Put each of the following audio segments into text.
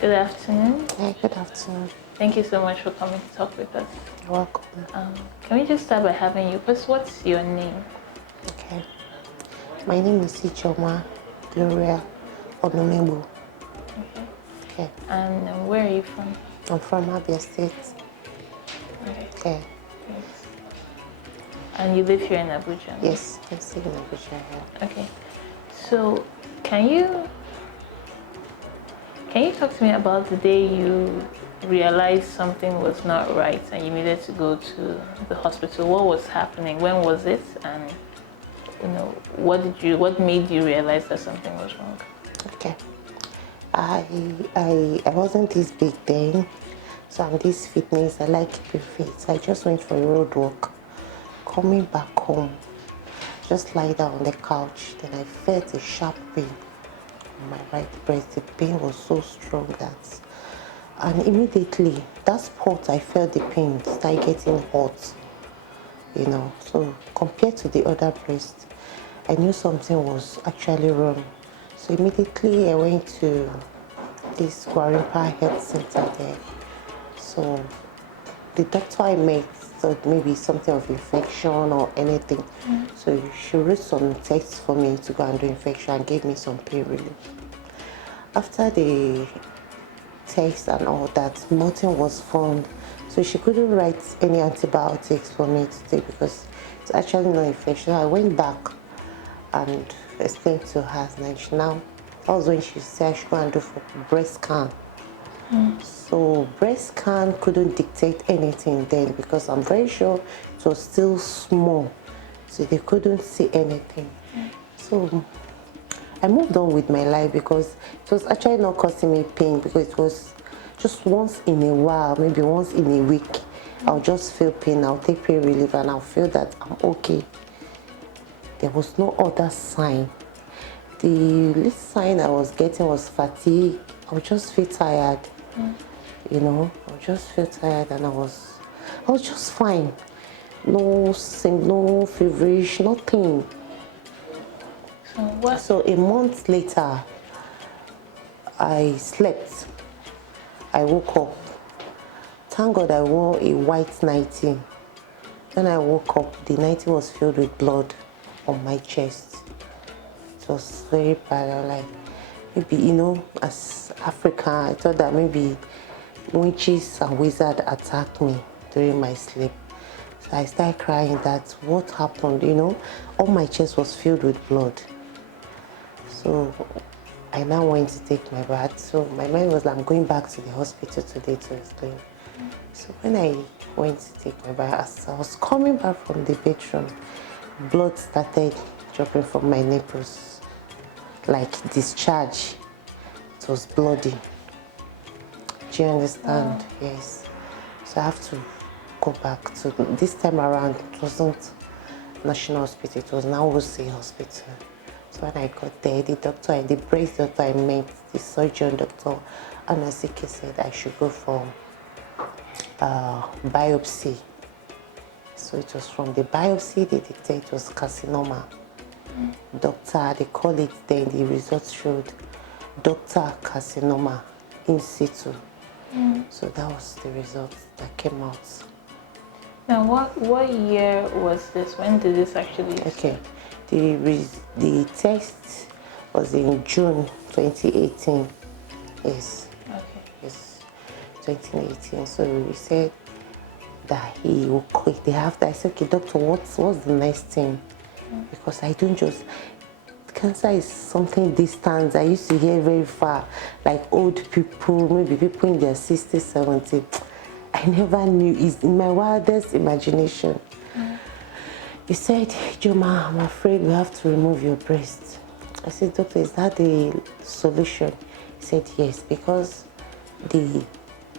Good afternoon. Yeah, good afternoon. Thank you so much for coming to talk with us. You're welcome. Can we just start by having you first? What's your name? Okay. My name is Ijeoma Onumegbu. Okay. Okay. And where are you from? I'm from Abia State. Okay. Okay. Great. And you live here in Abuja? No? Yes, I'm still in Abuja here. Okay. So, can you talk to me about the day you realized something was not right and you needed to go to the hospital? What was happening? When was it? And what made you realize that something was wrong? Okay. I wasn't this big then, so I'm this fitness. I like keeping fit. So I just went for a road walk. Coming back home, just lie down on the couch. Then I felt a sharp pain on my right breast. The pain was so strong that, and immediately that spot I felt the pain start getting hot. So compared to the other breast, I knew something was actually wrong. So immediately I went to this Gwarimpa Health Center there. So the doctor I met thought maybe something of infection or anything. So she wrote some tests for me to go and do infection and gave me some pain relief. After the test and all that, nothing was found. So she couldn't write any antibiotics for me to take because it's actually not infection. I went back and explained to her now. That was when she said I should go and do for breast scan. So breast scan couldn't dictate anything then because I'm very sure it was still small. So they couldn't see anything. So I moved on with my life because it was actually not causing me pain because it was just once in a while, maybe once in a week, I'll just feel pain. I'll take pain relief and I'll feel that I'm okay. There was no other sign. The least sign I was getting was fatigue. I would just feel tired. I would just feel tired and I was just fine. No feverish, nothing. So a month later, I slept. I woke up. Thank God I wore a white nightie. When I woke up, the nightie was filled with blood on my chest. It was very bad. I was like, maybe, as African, I thought that maybe witches and wizards attacked me during my sleep. So I started crying that what happened, all my chest was filled with blood. So I now went to take my bath. So my mind was like, I'm going back to the hospital today to explain. So when I went to take my bath, as I was coming back from the bedroom, blood started dropping from my nipples, like discharge. It was bloody. Do you understand? Yes. So I have to go back to, this time around, it wasn't National Hospital, it was now OC Hospital. So when I got there, the breast doctor I met, the surgeon doctor, Anasike said I should go for biopsy. So it was from the biopsy they detected it was carcinoma. Doctor, they call it then, the results showed doctor carcinoma in situ. So that was the result that came out. Now, what year was this? When did this actually start? Okay, the test was in June 2018. Yes. Okay. Yes, 2018. So we said that he will quit. I said, okay, doctor, what's the next thing? Because I don't just, cancer is something distant. I used to hear very far, like old people, maybe people in their 60s, 70s. I never knew. It's in my wildest imagination. He said, Ijeoma, I'm afraid we have to remove your breast. I said, doctor, is that the solution? He said, yes, because the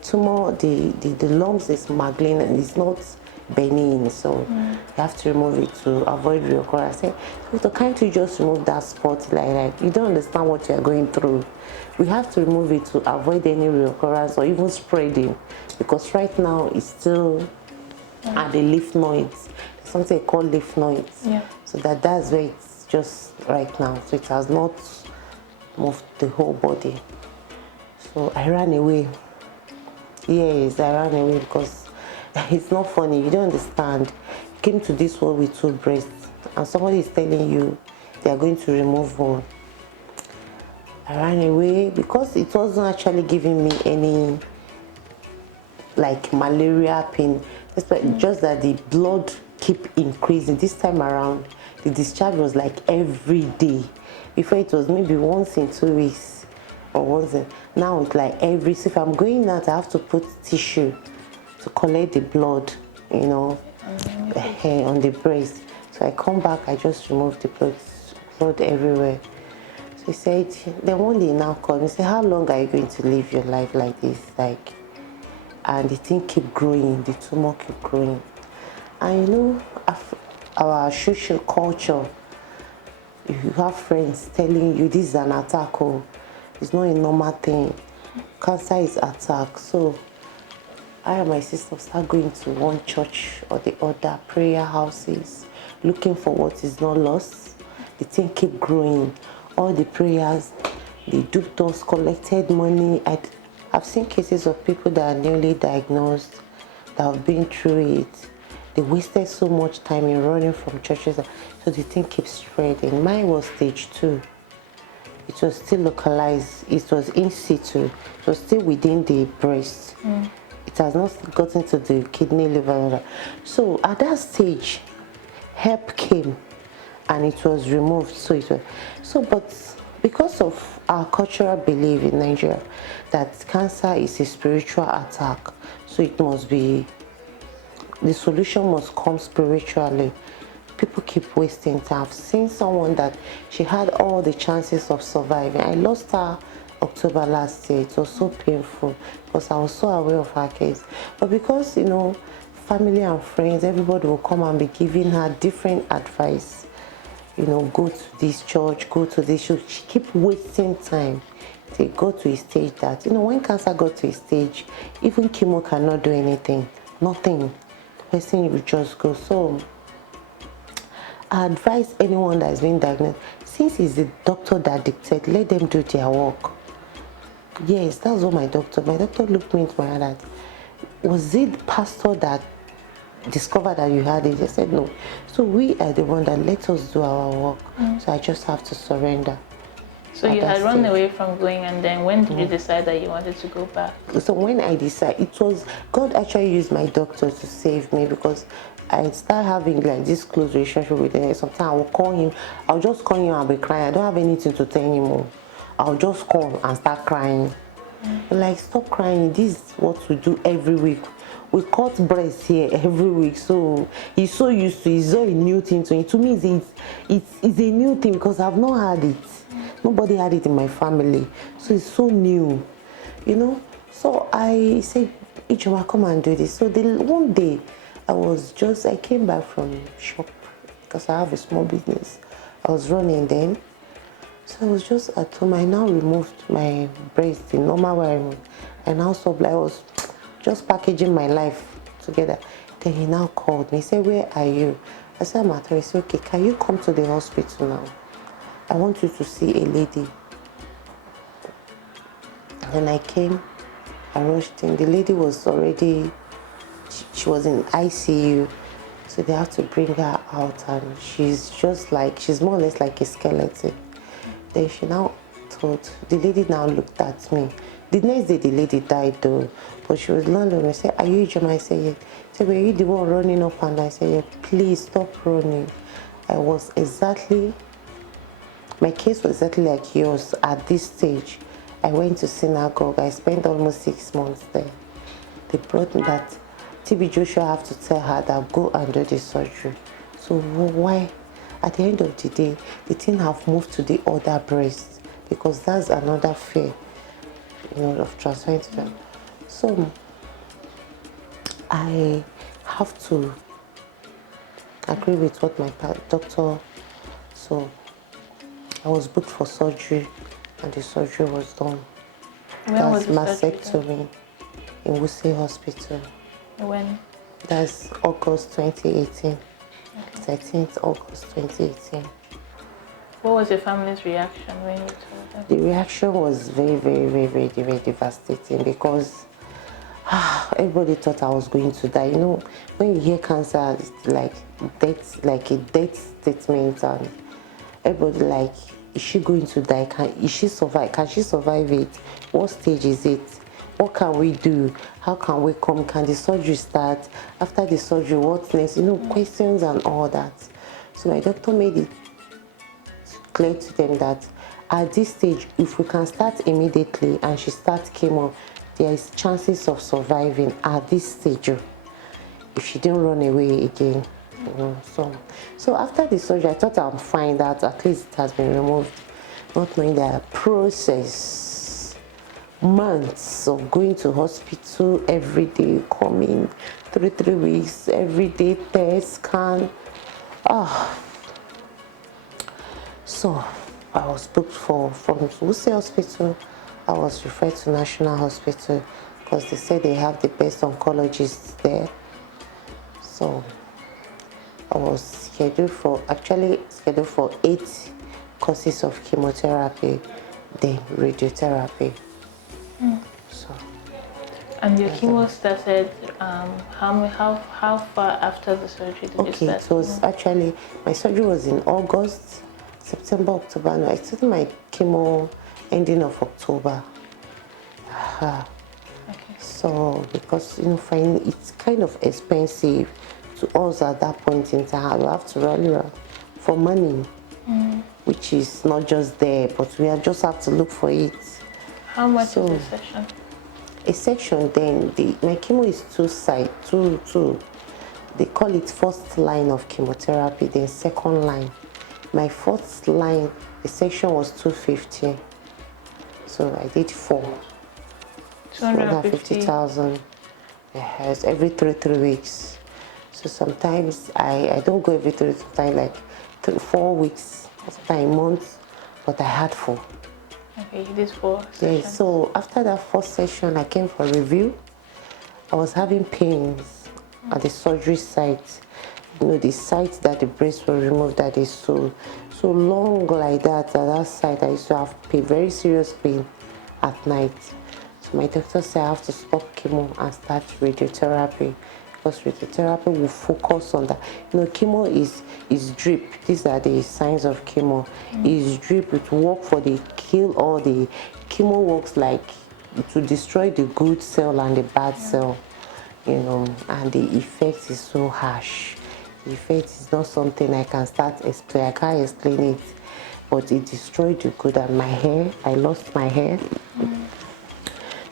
tumor, the lungs is malign and it's not benign, so you have to remove it to avoid reoccurrence. I said, doctor, can't you just remove that spot? Like you don't understand what you're going through. We have to remove it to avoid any reoccurrence or even spreading, because right now it's still at the lymph nodes. There's something called lymph nodes. Yeah. So that's where it's just right now. So it has not moved the whole body. So I ran away. Yes, I ran away because it's not funny. You don't understand. You came to this world with two breasts, and somebody is telling you they are going to remove one. I ran away because it wasn't actually giving me any like malaria pain. Just that the blood keep increasing. This time around, the discharge was like every day. Before it was maybe once in 2 weeks or once in, now it's like every, so if I'm going out I have to put tissue to collect the blood, you know, on the breast. So I come back, I just remove the blood everywhere. So he said, then one day now called me, said, how long are you going to live your life like this? Like, and the thing keep growing, the tumor keep growing. And you know, our social culture, if you have friends telling you this is an attack, or it's not a normal thing, cancer is attack. So I and my sister start going to one church or the other, prayer houses, looking for what is not lost. The thing keep growing. All the prayers, the doctors collected money. I've seen cases of people that are newly diagnosed, that have been through it. They wasted so much time in running from churches, so the thing keeps spreading. Mine was stage 2. It was still localized. It was in situ. It was still within the breast. It has not gotten to the kidney, liver. So at that stage, help came, and it was removed. But because of our cultural belief in Nigeria that cancer is a spiritual attack, so it must be, the solution must come spiritually. People keep wasting time. I've seen someone that she had all the chances of surviving. I lost her October last year. It was so painful because I was so aware of her case. But because, you know, family and friends, everybody will come and be giving her different advice. You know, go to this church, go to this church. She keep wasting time. They go to a stage that, you know, when cancer got to a stage, even chemo cannot do anything. Nothing. The person will just go. So I advise anyone that has been diagnosed, since it's the doctor that dictates, let them do their work. Yes, that's what my doctor looked me into my eye that, was it the pastor that discovered that you had it? They said no. So we are the one that let us do our work. So I just have to surrender. So you had run away from going, and then when did you decide that you wanted to go back? So when I decided, it was God actually used my doctor to save me, because I started having like this close relationship with him. Sometimes I will call him, I'll just call him and be crying. I don't have anything to tell him more. I'll just call and start crying. Like, stop crying. This is what we do every week. We cut breast here every week, so he's so used to it. It's not a new thing to him. To me, it's a new thing because I've not had it. Nobody had it in my family, so it's so new, you know. So I said, Ijeoma, come and do this. So one day, I came back from shop because I have a small business. I was running then. So I was just at home. I now removed my breast, the normal way I removed. I now stopped. I was just packaging my life together. Then he now called me. He said, where are you? I said, I'm at home. He said, okay, can you come to the hospital now? I want you to see a lady. Then I came, I rushed in. The lady was already, she was in ICU. So they have to bring her out, and she's more or less like a skeleton. Then she now the lady now looked at me. The next day the lady died though, but she was London. I said, are you Ijeoma? I said, yeah. She said, were you the one running up? And I said, yeah. Please stop running. My case was exactly like yours at this stage. I went to synagogue. I spent almost 6 months there. They brought me that TB Joshua have to tell her that go and do the surgery. So why? At the end of the day, the thing have moved to the other breast, because that's another fear, you know, of transferring to them. So I have to agree with what my doctor. So I was booked for surgery, and the surgery was done. When was the mastectomy in Wuse Hospital. When? That's August 2018. Okay. 13th August 2018. What was your family's reaction when you told them? The reaction was very, very, very, very, very devastating because everybody thought I was going to die. You know, when you hear cancer, it's like death, like a death statement, and everybody like, is she going to die? Is she survive? Can she survive it? What stage is it? What can we do? How can we come? Can the surgery start? After the surgery, what next? You know, questions and all that. So my doctor made it clear to them that at this stage, if we can start immediately and she starts chemo, there is chances of surviving at this stage if she didn't run away again. You know, so after the surgery, I thought I'm fine, that at least it has been removed, not knowing the process, months of going to hospital every day, coming 3 weeks, every day test, scan. So I was booked from Wuse Hospital. I was referred to National Hospital because they said they have the best oncologists there. So I was scheduled for 8 courses of chemotherapy, then radiotherapy. So. And your chemo started, how far after the surgery did you start? It was actually, my surgery was in August, September, October. No, I started my chemo ending of October. Okay. So, because, you know, it's kind of expensive to us at that point in time. You have to rally around for money, which is not just there, but we just have to look for it. How much is a session? A section, then my chemo is two. They call it first line of chemotherapy, then second line. My first line, the section was 250. So I did 4. 250,000. Yes, every 3 weeks. So sometimes I don't go every 3, sometimes like 4 weeks, sometimes months, but I had 4. Okay, you did 4 sessions. Yes, so after that first session, I came for review. I was having pains at the surgery site. You know, the site that the breast was removed, that is so long like that, at that site, I used to have pain, very serious pain at night. So my doctor said I have to stop chemo and start radiotherapy, because radiotherapy will focus on that. You know, chemo is drip. These are the signs of chemo. Is drip. It work for the kill all the chemo works like to destroy the good cell and the bad cell. You know, and the effect is so harsh. The effect is not something I can explain. I can't explain it, but it destroyed the good. And my hair, I lost my hair.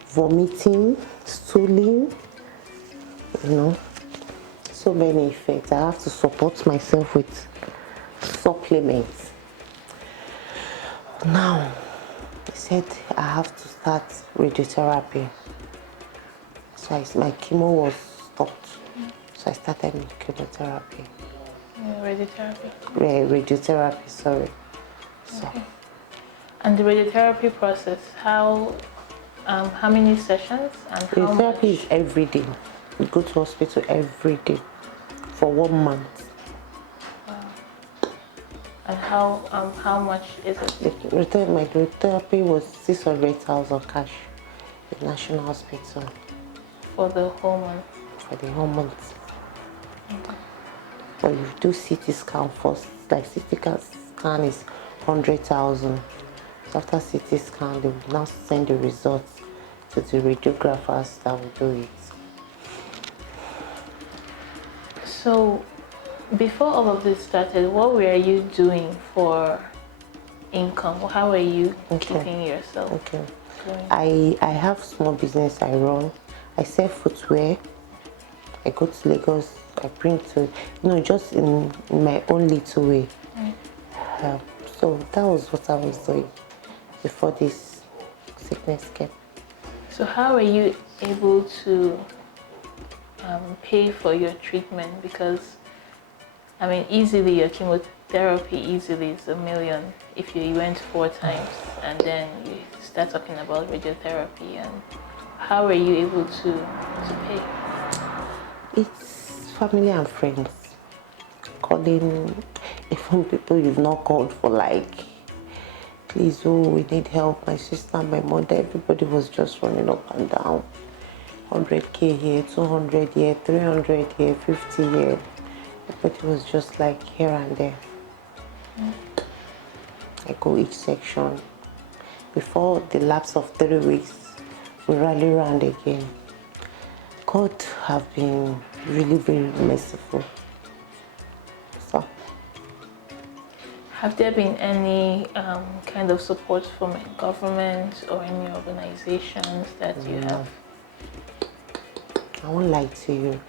Vomiting, stooling, you know, so many effects. I have to support myself with supplements. Now, they said I have to start radiotherapy. So my chemo was stopped. So I started my chemotherapy. Radiotherapy? Radiotherapy, sorry. So. Okay. And the radiotherapy process, how many sessions and how radiotherapy much? is every day. We go to hospital every day for 1 month. Wow. And how much is it? My radiotherapy was 600,000 cash at National Hospital. For the whole month? For the whole month. Okay. But you do CT scan first. Like CT scan is 100,000. So after CT scan, they will now send the results to the radiographers that will do it. So, before all of this started, what were you doing for income? How were you keeping yourself going? I have small business I run. I sell footwear. I go to Lagos. I bring to, you know, just in my own little way. So that was what I was doing before this sickness came. So how were you able to pay for your treatment? Because, I mean, easily your chemotherapy easily is $1 million if you went 4 times, and then you start talking about radiotherapy. And how were you able to pay? It's family and friends calling. Even people you've not called for, like, please, oh, we need help. My sister, my mother, everybody was just running up and down. 100K here, 200 here, 300 here, 50 here. Everybody was just like here and there. I go each section. Before the lapse of 3 weeks, we rally round again. God have been really very merciful. So, have there been any kind of support from a government or any organizations that you have? I won't lie to you.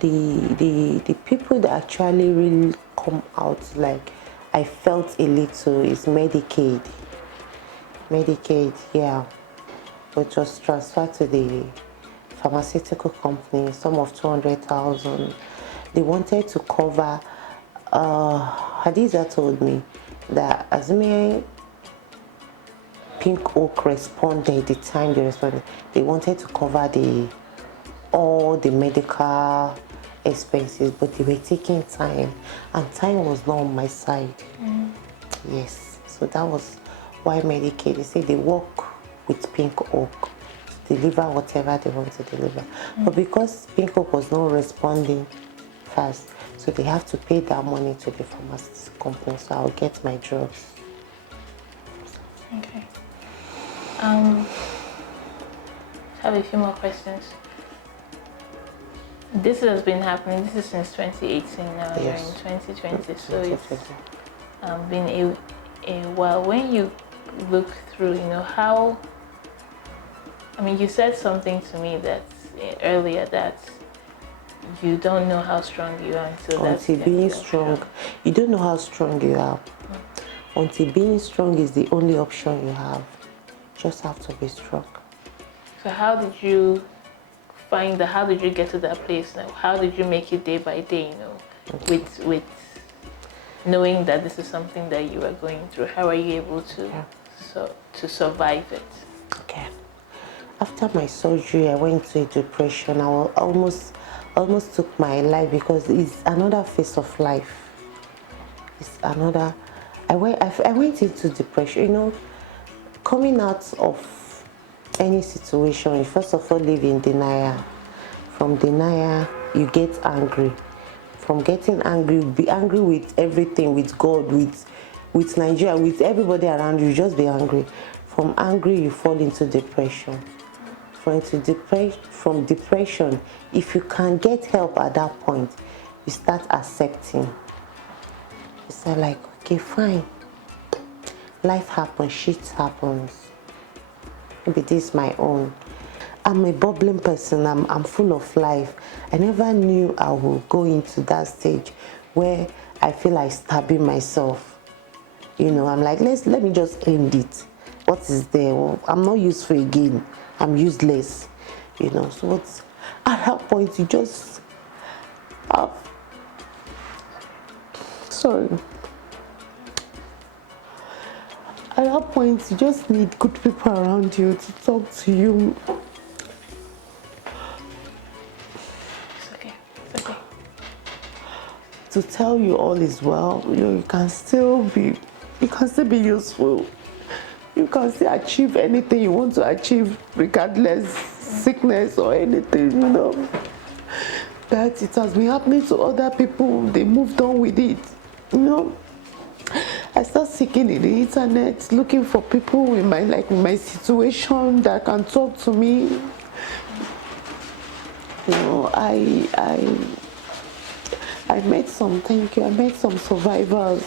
The people that actually really come out, like I felt a little, is Medicaid. Medicaid, yeah, which was transferred to the pharmaceutical company, sum of 200,000. They wanted to cover. Hadiza told me that Azumi Pink Oak responded the time they responded. They wanted to cover all the medical expenses, but they were taking time, and time was not on my side. Yes, so that was why Medicaid, they say they work with Pink Oak to deliver whatever they want to deliver. But because Pink Oak was not responding fast, so they have to pay that money to the pharmaceutical company, so I'll get my drugs. Okay. I have a few more questions. This has been happening, this is since 2018 now, Yes. you're in 2020, so 2020. it's been a while. When you look through, how, I mean, you said something to me that earlier that you don't know how strong you are until being strong. You don't know how strong you are. Until being strong is the only option you have. Just have to be strong. So how did you how did you get to that place now? How did you make it day by day, with knowing that this is something that you are going through? How are you able to survive it? Okay. After my surgery, I went into a depression. I almost took my life, because it's another phase of life. It's another. I went into depression. Coming out of any situation, you first of all live in denial. From denial, you get angry. From getting angry, you be angry with everything, with God, with Nigeria, with everybody around you. You just be angry. From angry, you fall into depression. From depression, if you can get help at that point, you start accepting. You start like, okay, fine. Life happens, shit happens. Maybe this is my own. I'm a bubbling person. I'm full of life. I never knew I would go into that stage where I feel like stabbing myself. I'm like, let me just end it. What is there? Well, I'm not useful again. I'm useless. So it's at that point you just have. Sorry. At that point, you just need good people around you to talk to you. It's okay. It's okay. To tell you all is well. You can still be useful. You can still achieve anything you want to achieve, regardless sickness or anything. That it has been happening to other people. They moved on with it. I start seeking in the internet, looking for people in my situation that can talk to me. I met some survivors,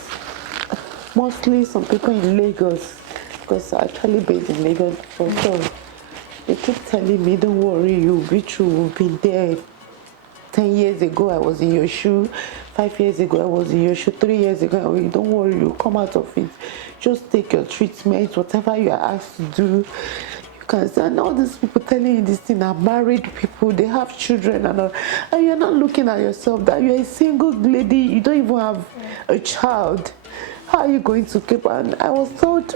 mostly some people in Lagos, because I'm actually based in Lagos for sure. They keep telling me, don't worry, you'll be through, we've been there. 10 years ago, I was in your shoe. 5 years ago, I was in your shoe. 3 years ago, don't worry, you'll come out of it. Just take your treatment, whatever you are asked to do. You can see, and all these people telling you this thing are married people, they have children, and you're not looking at yourself that you're a single lady, you don't even have a child. How are you going to keep? And I was told,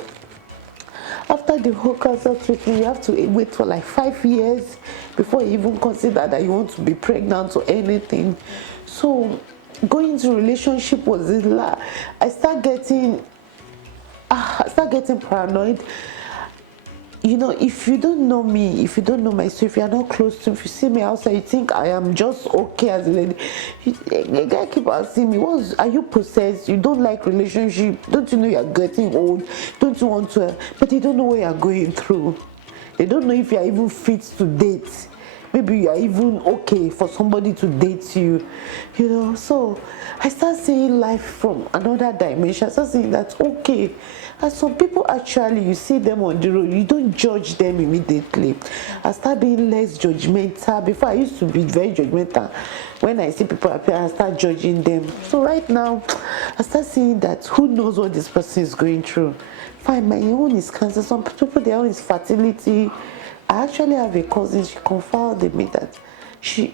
after the whole cancer treatment, you have to wait for like 5 years before you even consider that you want to be pregnant or anything. So going into relationship was a lie. I start getting paranoid. You know, if you don't know me, if you don't know my story, if you're not close to me, if you see me outside, you think I am just okay as a lady. A guy keep asking me, are you possessed? You don't like relationship? Don't you know you're getting old? Don't you want to? But they don't know what you're going through. They don't know if you're even fit to date. Maybe you are even okay for somebody to date you, you know. So I start seeing life from another dimension. I start seeing that, okay, and some people actually, you see them on the road, you don't judge them immediately. I start being less judgmental. Before I used to be very judgmental. When I see people appear, I start judging them. So right now, I start seeing that who knows what this person is going through. Fine, my own is cancer. Some people, their own is fertility. I actually have a cousin, she confided in me that she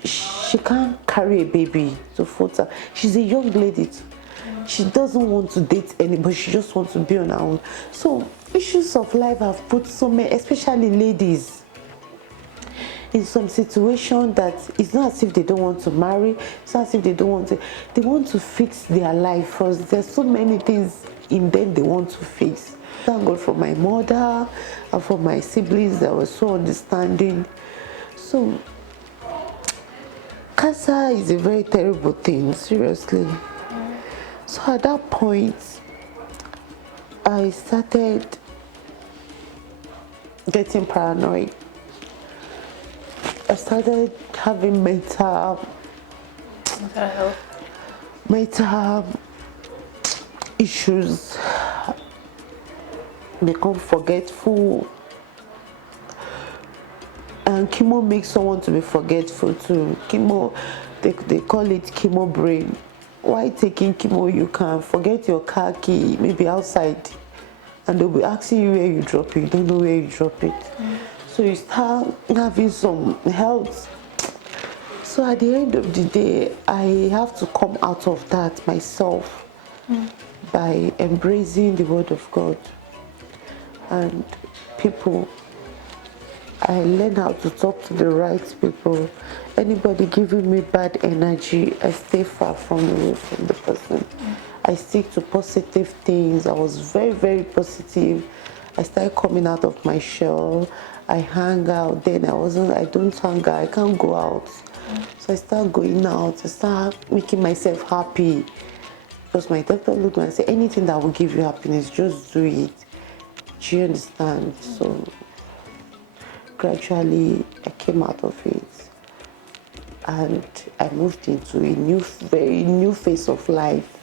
can't carry a baby to full-time. She's a young lady. She doesn't want to date anybody, she just wants to be on her own. So issues of life have put so many, especially ladies, in some situation that it's not as if they don't want to marry, it's not as if they don't want to, they want to fix their life first. There's so many things in them they want to fix. Thank God for my mother and for my siblings that were so understanding. So cancer is a very terrible thing, seriously. So at that point, I started getting paranoid. I started having mental issues, become forgetful, and chemo makes someone to be forgetful too. Chemo, they call it chemo brain. Why taking chemo? You can forget your car key, maybe outside, and they'll be asking you where you drop it. You don't know where you drop it. So you start having some health. So at the end of the day, I have to come out of that myself by embracing the word of God and people. I learn how to talk to the right people. Anybody giving me bad energy, I stay far away from the person. I stick to positive things. I was very, very positive. I started coming out of my shell. I hang out. Then I don't hang out. I can't go out. So I start going out. I start making myself happy. Because my doctor looked at me and said, anything that will give you happiness, just do it. Do you understand? So gradually I came out of it and I moved into a very new phase of life.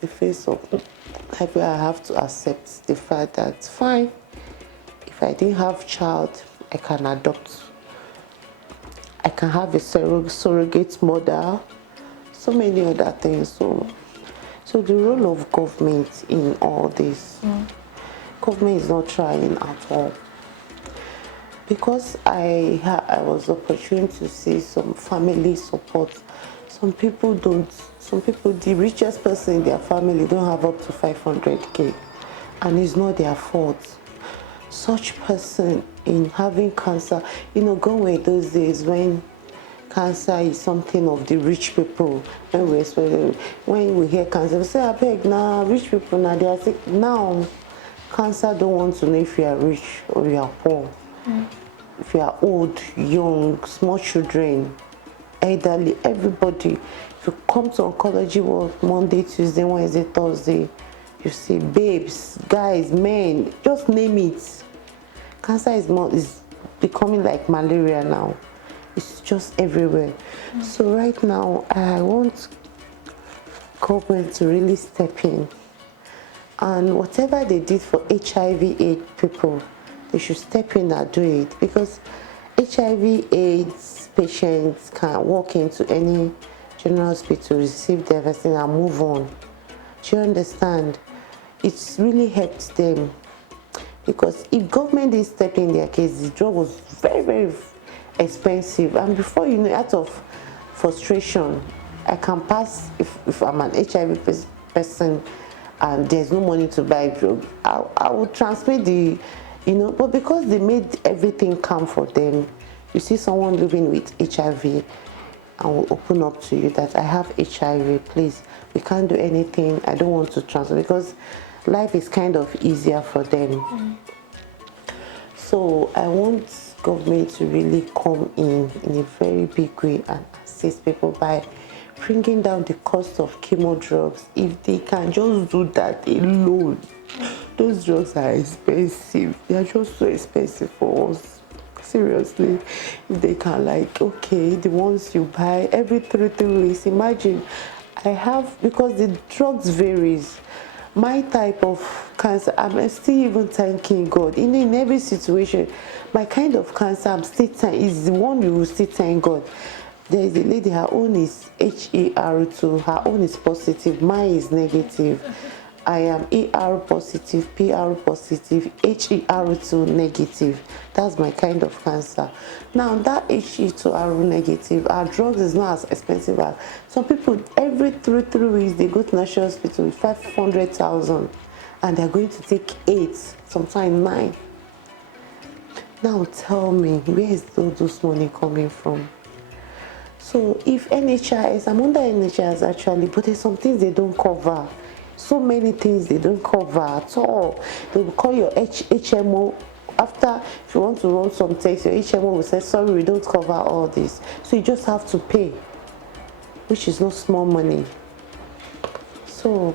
The phase of life where I have to accept the fact that fine, if I didn't have child, I can adopt. I can have a surrogate mother, so many other things. So the role of government in all this, government is not trying at all. Because I was opportune to see some family support. Some people, the richest person in their family don't have up to 500K, and it's not their fault. Such person in having cancer, gone were those days when cancer is something of the rich people. When we hear cancer, we say, I beg, now rich people, now they are sick. Now, cancer don't want to know if you are rich or you are poor. If you are old, young, small children, elderly, everybody. If you come to oncology work Monday, Tuesday, Wednesday, Thursday, you see babes, guys, men, just name it. Cancer is becoming like malaria now. It's just everywhere. So right now, I want government to really step in. And whatever they did for HIV/AIDS people, they should step in and do it, because HIV/AIDS patients can walk into any general hospital, receive their vaccine and move on. Do you understand? It's really helped them, because if government did step in their case, the drug was very, very expensive, and before you know, out of frustration, I can pass, if I'm an HIV person and there's no money to buy drug, I will transmit the, but because they made everything calm for them, you see someone living with HIV I will open up to you that I have HIV, please, we can't do anything, I don't want to transfer, because life is kind of easier for them. So I want government to really come in a very big way and assist people by bringing down the cost of chemo drugs. If they can just do that alone, those drugs are expensive. They are just so expensive for us. Seriously, if they can, like, okay, the ones you buy every 3 weeks, imagine. I have, because the drugs varies. My type of cancer, I'm still even thanking God. In every situation, my kind of cancer, I'm still is the one you will still thank God. There is a lady, her own is HER2, her own is positive, mine is negative. I am ER positive, PR positive, HER2 negative. That's my kind of cancer. Now that HER2 negative, our drugs is not as expensive as some people. Every 3 weeks they go to National Hospital with 500,000, and they're going to take 8, sometimes 9. Now tell me, where is all this money coming from? So if NHIS, I'm under NHIS actually, but there's some things they don't cover. So many things they don't cover at all. They will call your HMO after, if you want to run some tests, your HMO will say, sorry, we don't cover all this. So you just have to pay, which is not small money. So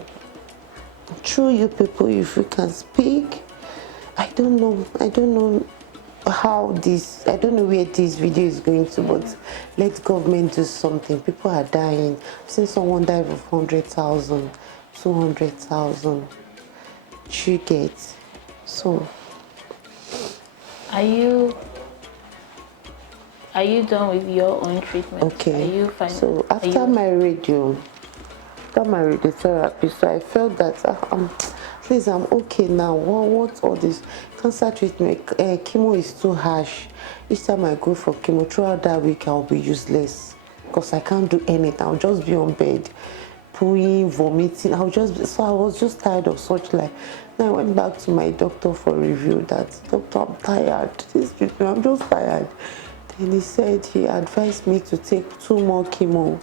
through you people, if you can speak, I don't know how this, I don't know where this video is going to, but let government do something. People are dying. I've seen someone die of 100,000, 200,000. You get. So Are you done with your own treatment? okay. Are you fine? So after my radiotherapy, so I felt that please, I'm okay now. What all this cancer treatment? Chemo is too harsh. Each time I go for chemo, throughout that week I'll be useless because I can't do anything. I'll just be on bed, pooing, vomiting. So I was just tired of such life. Then I went back to my doctor for review. That doctor, I'm tired. This treatment, I'm just tired. Then he said he advised me to take 2 more chemo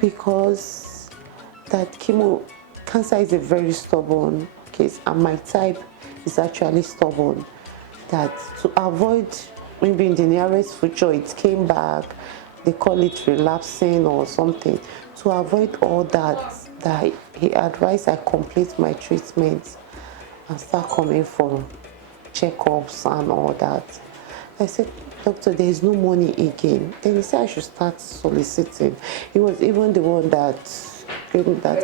because that chemo, cancer is a very stubborn case, and my type is actually stubborn. That to avoid maybe in the nearest future it came back, they call it relapsing or something. To avoid all that he advised I complete my treatment and start coming for checkups and all that. I said, doctor, there is no money again. Then he said I should start soliciting. He was even the one that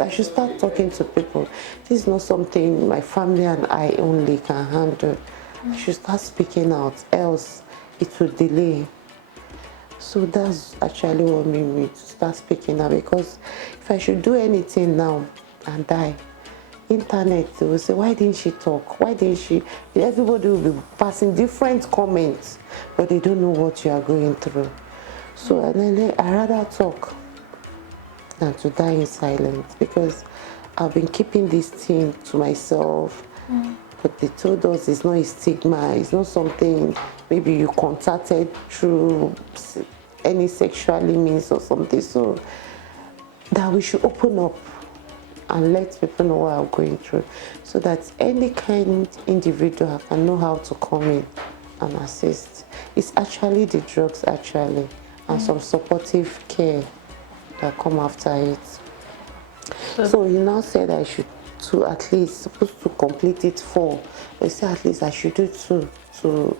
I should start talking to people. This is not something my family and I only can handle. I should start speaking out, else it will delay. So that's actually what made me to start speaking out, because if I should do anything now and die, internet, they will say, why didn't she talk? Why didn't she? Everybody will be passing different comments, but they don't know what you are going through. So I rather talk than to die in silence, because I've been keeping this thing to myself. But they told us it's not a stigma, it's not something maybe you contacted through any sexually means or something. So that we should open up and let people know what I'm going through, so that any kind individual can know how to come in and assist. It's actually the drugs actually, and some supportive care that come after it. So he now said I should at least supposed to complete it 4, but he said at least I should do 2. So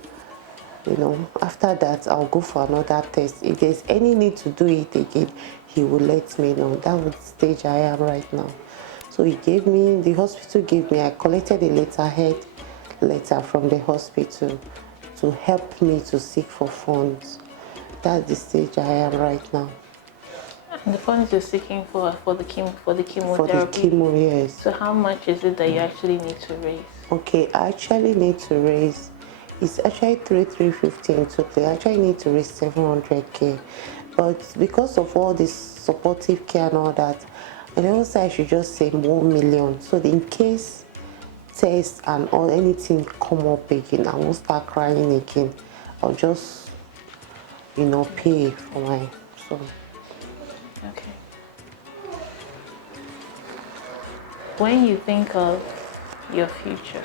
after that I'll go for another test. If there's any need to do it again, he will let me know. That's what stage I am right now. So the hospital gave me, I collected a letter from the hospital to help me to seek for funds. That's the stage I am right now. And the funds you're seeking for the chemotherapy? For the chemo, yes. So how much is it that you actually need to raise? Okay, I actually need to raise, it's actually 350 in total. I actually need to raise 700K. But because of all this supportive care and all that, and also I should just say 1 million. So in case tests and or anything come up again, I won't start crying again. I'll just, pay for my son. Okay. When you think of your future,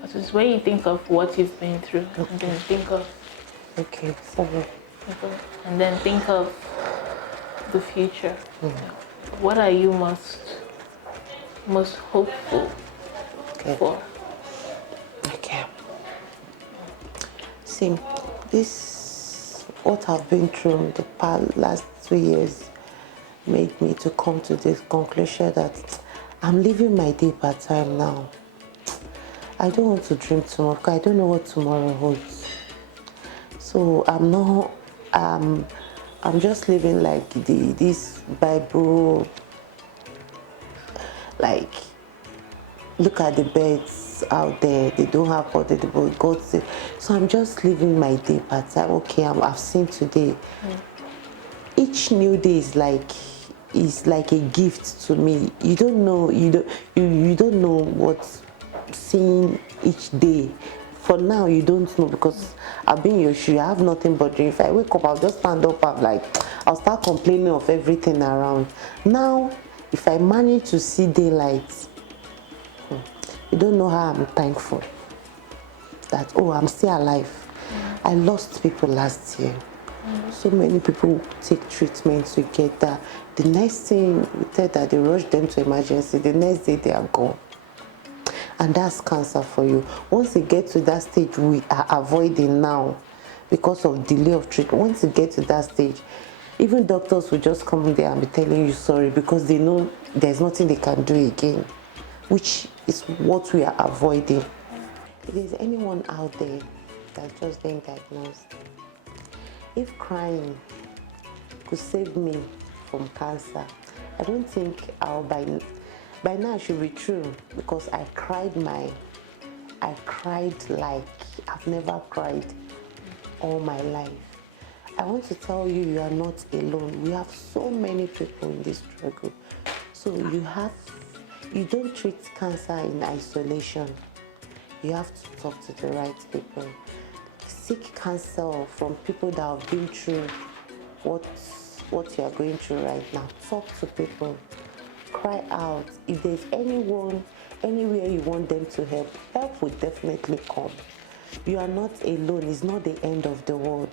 that is when you think of what you've been through, and then think of, Okay, sorry. and then think of the future. What are you most hopeful Okay. for? Okay. See, this what I've been through the last 2 years made me to come to this conclusion that I'm living my day by time now. I don't want to dream tomorrow because I don't know what tomorrow holds. So I'm not. I'm just living like this Bible. Like, look at the birds out there. They don't have what they do. God say. So I'm just living my day by time. Okay, I've seen today. Each new day is like a gift to me. You don't know. You don't know what seeing each day. For now, you don't know because I've been in your shoe. I have nothing but dream. If I wake up, I'll just stand up. I'll start complaining of everything around. Now, if I manage to see daylight, you don't know how I'm thankful that, oh, I'm still alive. I lost people last year. So many people take treatment to get that. The next thing we tell that they rush them to emergency, the next day they are gone. And that's cancer for you. Once you get to that stage we are avoiding now because of delay of treatment, once you get to that stage, even doctors will just come in there and be telling you sorry because they know there's nothing they can do again, which is what we are avoiding. If there's anyone out there that's just been diagnosed, if crying could save me from cancer, I don't think I'll by now it should be true because I cried like I've never cried all my life. I want to tell you, you are not alone. We have so many people in this struggle. So you don't treat cancer in isolation. You have to talk to the right people. Seek counsel from people that have been through what you are going through right now. Talk to people. Cry out. If there's anyone, anywhere you want them to help will definitely come. You are not alone. It's not the end of the world.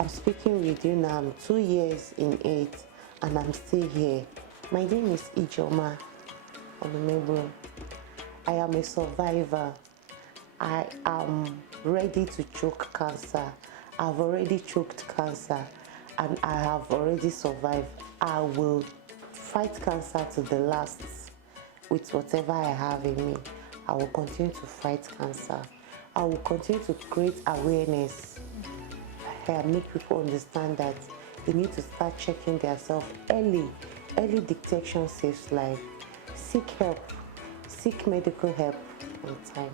I'm speaking with you now. I'm 2 years in it, and I'm still here. My name is Ijeoma Onumegbu. I am a survivor. I am ready to choke cancer. I've already choked cancer, and I have already survived. I will fight cancer to the last with whatever I have in me. I will continue to fight cancer. I will continue to create awareness and make people understand that they need to start checking themselves early. Early detection saves life. Seek help. Seek medical help on time.